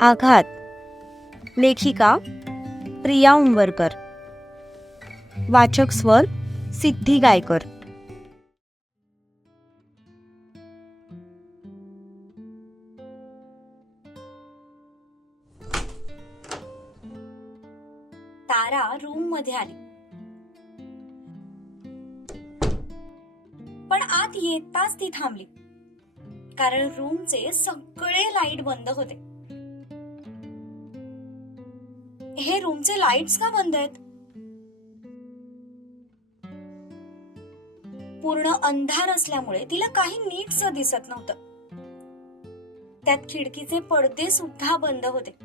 आघात. लेखिका प्रिया उंबरकर. वाचक स्वर सिद्धी गायकर. तारा रूम मध्ये आली, पण आत येताच ती थांबली, कारण रूमचे सगळे लाईट बंद होते. हे रूमचे लाईट्स का बंद आहेत? पूर्ण अंधार असल्यामुळे तिला काही नीटसं दिसत नव्हतं. त्यात खिडकीचे पडदे सुद्धा बंद होते.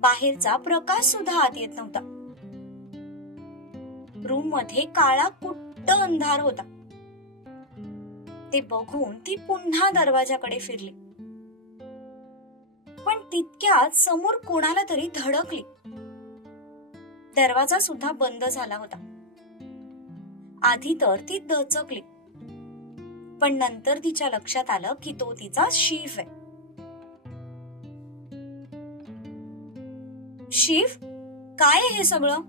बाहेरचा प्रकाश सुद्धा आत येत नव्हता. रूम मध्ये काळा कुट्ट अंधार होता. ते बघून ती पुन्हा दरवाजाकडे फिरली, पण तितक्यात समोर कोणाला तरी धडकली. दरवाजा सुद्धा बंद झाला होता. आधी तर ती दचकली, पण नंतर तिच्या लक्षात आलं की तो तिचा शिव आहे. शिव, काय आहे हे सगळं?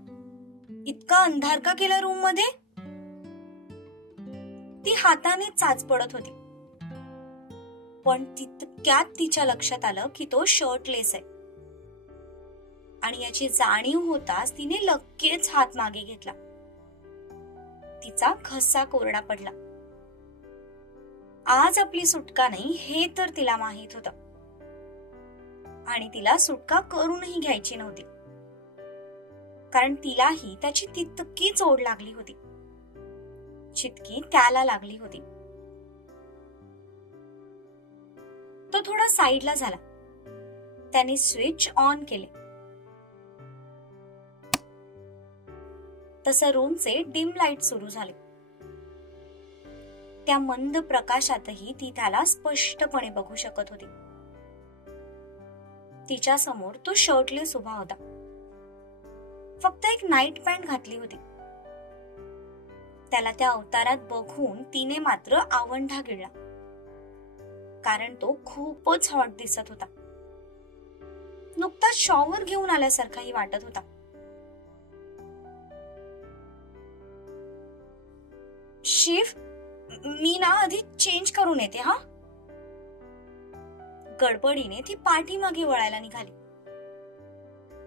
इतका अंधार का केला रूम मध्ये? ती हाताने चाच पडत होती, पण तितक्यात तिच्या लक्षात आलं की तो शर्टलेस आहे. आणि याची जाणीव होताच तिने लगेच हात मागे घेतला. तिचा घसा कोरडा पडला. आज आपली सुटका नाही हे तर तिला माहित होतं, आणि तिला सुटका करूनही घ्यायची नव्हती, कारण तिलाही त्याची तितकीच ओढ लागली होती जितकी त्याला लागली होती. तो थोडा साईडला झाला. त्याने स्विच ऑन केले. तसं रूमचे डिम लाईट सुरू झाले. त्या मंद प्रकाशातही ती त्याला स्पष्टपणे बघू शकत होती. तिच्या समोर तो शर्टलेस उभा होता. फक्त एक नाईट पॅन्ट घातली होती. त्याला त्या अवतारात बघून तिने मात्र आवंढा गिळला, कारण तो खूपच हॉट दिसत होता. नुकताच शॉवर घेऊन आल्यासारखाही वाटत होता. शिव, मी ना आधी चेंज करून येते हा. गडबडीने ती पाठीमागे वळायला निघाली.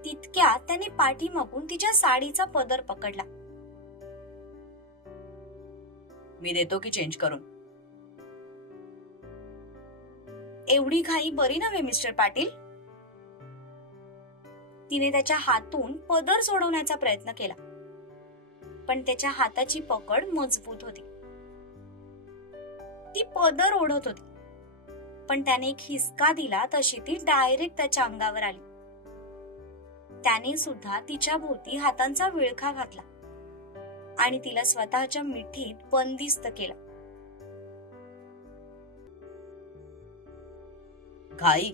तितक्यात त्याने पाठीमागून तिच्या साडीचा पदर पकडला. मी देतो की चेंज करून. एवढी घाई बरी नव्हे मिस्टर पाटील. तिने त्याच्या हातून पदर सोडवण्याचा प्रयत्न केला, पण त्याच्या हाताची पकड मजबूत होती. ती पदर ओढत होती, पण त्याने एक हिसका दिला तशी ती डायरेक्ट त्याच्या अंगावर आली. त्याने सुद्धा तिच्या भोवती हातांचा विळखा घातला आणि तिला स्वतःच्या मिठीत बंदिस्त केलं. घाई?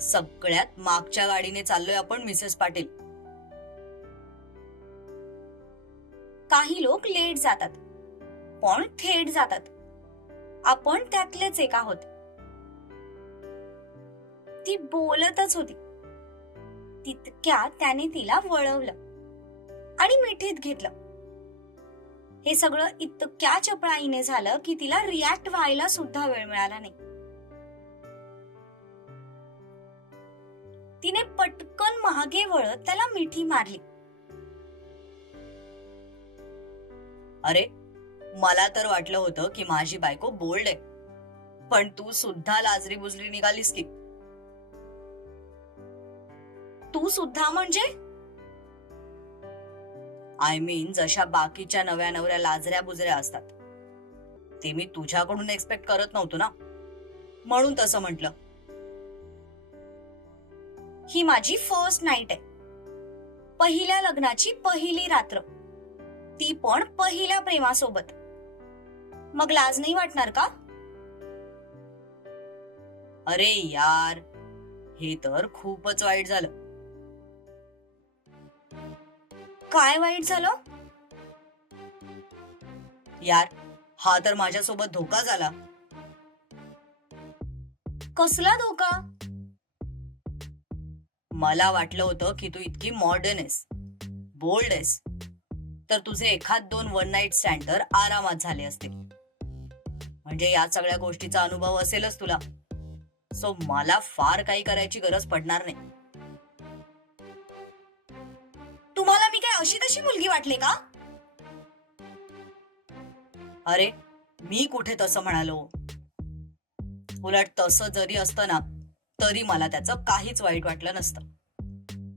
सगळ्यात मागच्या गाडीने चाललोय आपण मिसेस पाटील. काही लोक लेट जातात, पण थेट जातात. आपण त्यातलेच एक आहोत. ती बोलतच होती. तितक्यात त्याने तिला वळवलं आणि मिठीत घेतलं. हे सगळं इतक्या चपळाईने झालं की तिला रिॲक्ट व्हायला सुद्धा वेळ मिळाला नाही. तिने पटकन मागे वळत त्याला मिठी मारली. अरे, मला तर वाटलं होतं की माझी बायको बोल्ड आहे, पण तू सुद्धा लाजरी बुजरी निघालीस की. तू सुद्धा म्हणजे? आय मीन, जशा बाकीच्या नव्या नवऱ्या लाजऱ्या बुजऱ्या असतात, ते मी तुझ्याकडून एक्सपेक्ट करत नव्हतो ना, म्हणून तसं म्हटलं. ही माझी फर्स्ट नाईट आहे. पहिल्या लग्नाची पहिली रात्र, ती पण पहिल्या प्रेमासोबत. मग लाज नाही वाटणार का? अरे यार, हे तर खूपच वाईट झालं. काय वाईट झालं? यार, हा तर माझ्यासोबत धोका झाला. कसला धोका? मला वाटलं होतं की तू इतकी मॉडर्न आहेस, बोल्ड आहेस, तर तुझे एखाद 2 वन नाईट स्टँड तर आरामात झाले असतील. म्हणजे या सगळ्या गोष्टीचा अनुभव असेलच तुला. सो मला फार काही करायची गरज पडणार नाही. तुम्हाला मी काय अशी तशी मुलगी वाटले का? अरे, मी कुठे तसं म्हणालो. उलट तसं जरी असतं ना, तरी मला त्याचं काहीच वाईट वाटलं नसतं.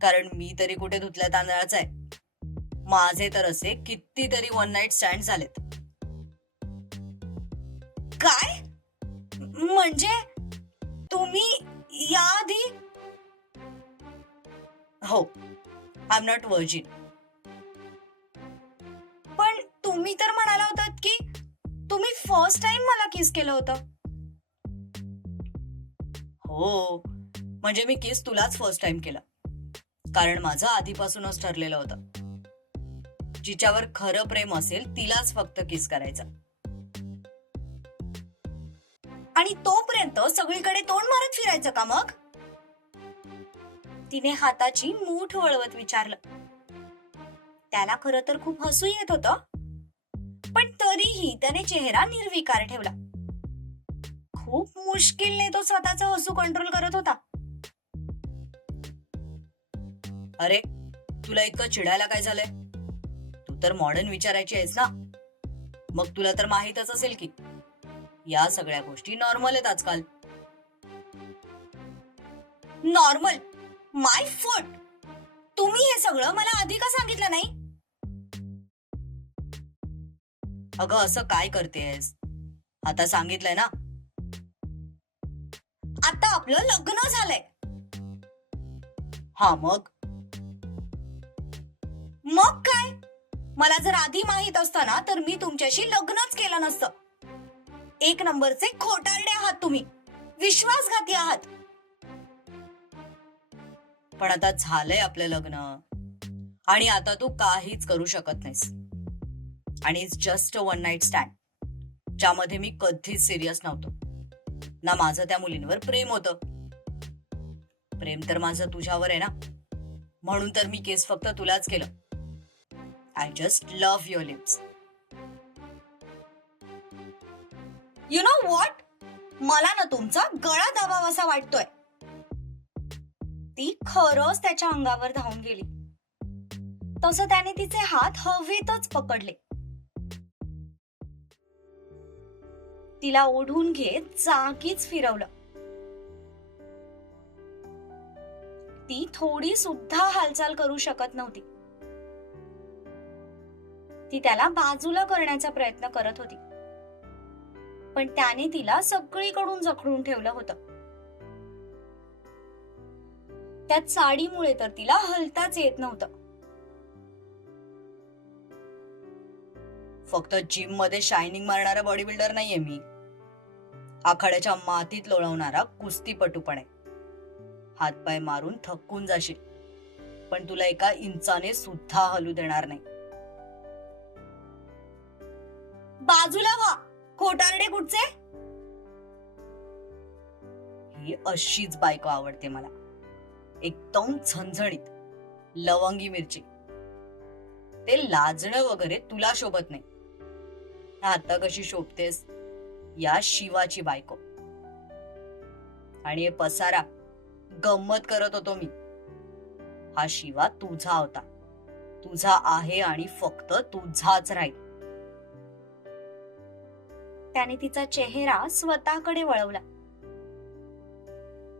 कारण मी तरी कुठे धुतल्या तांदळाचा आहे. माझे तर असे कितीतरी वन नाईट स्टँड झालेत. काय? म्हणजे तुम्ही याआधी? हो, आय एम नॉट व्हर्जिन. पण तुम्ही तर म्हणाला होतात की तुम्ही फर्स्ट टाइम मला किस केलं होतं. हो, म्हणजे मी किस तुलाच फर्स्ट टाइम केला. कारण माझं आधीपासूनच ठरलेलं होतं. जिच्यावर खरं प्रेम असेल तिलाच फक्त किस करायचं. आणि तोपर्यंत सगळीकडे तोंड मारत फिरायचं का मग? तिने हाताची मूठ वळवत विचारलं. त्याला खरं तर खूप हसू येत होतं, पण तरीही त्याने चेहरा निर्विकार ठेवला. खूप मुश्किलने तो स्वतःचं हसू कंट्रोल करत होता. अरे, तुला इतकं चिडायला काय झालंय? तू तर मॉडर्न विचारायची आहेस ना. मग तुला तर माहीतच असेल की या सगळ्या गोष्टी नॉर्मल आहेत आजकाल. नॉर्मल? माय फूट! तुम्ही हे सगळं मला आधी का सांगितलं नाही? अगं, असं काय करतेस? आता सांगितलंय ना. आता आपलं लग्न झालंय. हा, मग मग काय? मला जर आधी माहित असतं ना तर मी तुमच्याशी लग्नच केलं नसतं. एक नंबरचे खोटारडे आहात तुम्ही. विश्वासघाती आहात. पण आता झालंय आपलं लग्न आणि आता तू काहीच करू शकत नाहीस. आणि it's just a one night stand, ज्यामध्ये मी कधीच सिरियस नव्हतो. ना माझं त्या मुलींवर प्रेम होतं. प्रेम तर माझं तुझ्यावर आहे ना, म्हणून तर मी केस फक्त तुलाच केलं. I just love your lips. You know what? मला ना तुमचा गळा दाबावासा वाटतोय. ती खरंच त्याच्या अंगावर धावून गेली. तसं त्याने तिचे हात हवेतच पकडले. तिला ओढून घेत जागीच फिरवलं. ती थोडी सुद्धा हालचाल करू शकत नव्हती. ती त्याला बाजूला करण्याचा प्रयत्न करत होती, पण त्याने तिला सगळीकडून जखडून ठेवलं होतं. त्यात साडीमुळे तर तिला हलताच येत नव्हतं. फक्त जिम मध्ये शायनिंग मारणारा बॉडी बिल्डर नाहीये मी. आखाड्याच्या मातीत लोळवणारा कुस्तीपटू पण आहे. हातपाय मारून थकून जाशील, पण तुला एका इंचाने सुद्धा हलू देणार नाही. बाजूला व्हा, खोटारडे कुठचे. ही अशीच बायको आवडते मला. एकदम झणझणीत, लवंगी मिरची. ते लाजणं वगैरे तुला शोभत नाही. आता कशी शोभतेस, या शिवाची बायको. आणि हे पसारा गंमत करत होतो मी. हा शिवा तुझा होता, तुझा आहे आणि फक्त तुझाच राहील. त्याने तिचा चेहरा स्वतःकडे वळवला,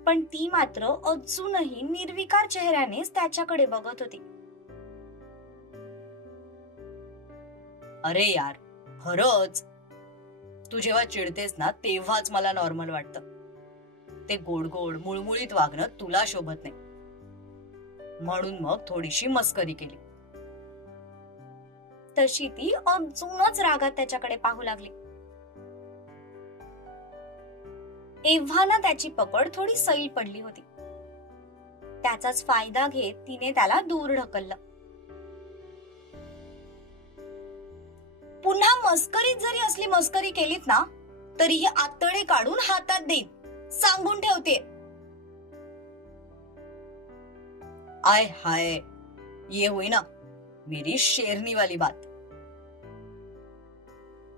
पण ती मात्र अजूनही निर्विकार चेहऱ्यानेच त्याच्याकडे बघत होती. अरे यार, खरंच तू जेव्हा चिडतेस ना तेव्हाच मला नॉर्मल वाटतं. ते गोड गोड मुळमुळीत वागणं तुला शोभत नाही, म्हणून मग थोडीशी मस्करी केली. तशी ती अजूनच रागात त्याच्याकडे पाहू लागली. एव्हाना त्याची पकड थोडी सैल पडली होती. त्याचाच फायदा घेत तिने त्याला दूर ढकललं. पुन्हा मस्करीत जरी असली मस्करी केलीत ना तरी ही आतडे काढून हातात देईन, सांगून ठेवते. आय हाय, ये हुई ना मेरी शेरनी वाली बात.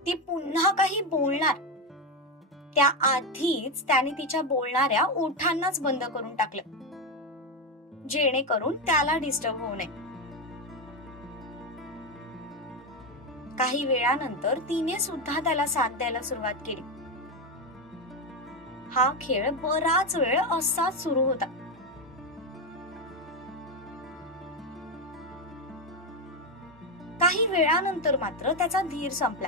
ती पुन्हा काही बोलणार त्या आधीच त्याने तिच्या बोलणाऱ्या ओठांनाच बंद करून टाकलं, जेणेकरून त्याला डिस्टर्ब होऊ नये. काही वेळानंतर तिने सुद्धा त्याला साथ द्यायला सुरुवात केली. हा खेळ बराच वेळ असाच सुरू होता. काही वेळानंतर मात्र त्याचा धीर संपला.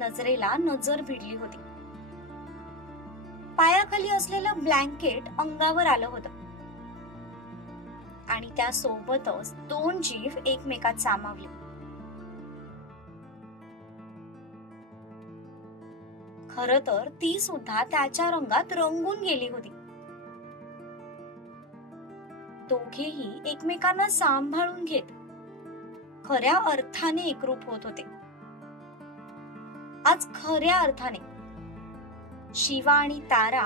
नजरेला नजर भिडली होती. पायाखाली असलेलं ब्लँकेट अंगावर आलं होतं आणि त्या सोबतच दोन जीव एकमेकात सामावले. खर तर ती सुद्धा त्याच्या रंगात रंगून गेली होती. दोघेही एकमेकांना सांभाळून घेत खऱ्या अर्थाने एकरूप होत होते. आज खऱ्या अर्थाने शिवा आणि तारा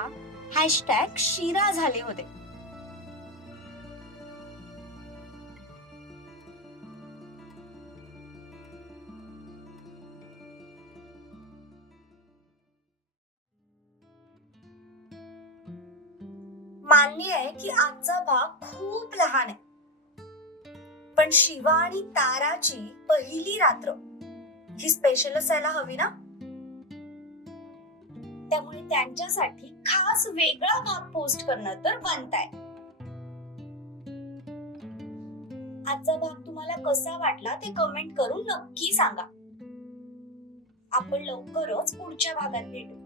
#शिरा झाले होते. मान्य आहे की आजचा भाग खूप लहान आहे, पण शिवा आणि ताराची पहिली रात्र ही स्पेशल असायला हवी ना. त्यामुळे त्यांच्यासाठी खास वेगळा भाग पोस्ट करणं तर बनताय. आजचा भाग तुम्हाला कसा वाटला ते कमेंट करून नक्की सांगा. आपण लवकरच पुढच्या भागात भेटू.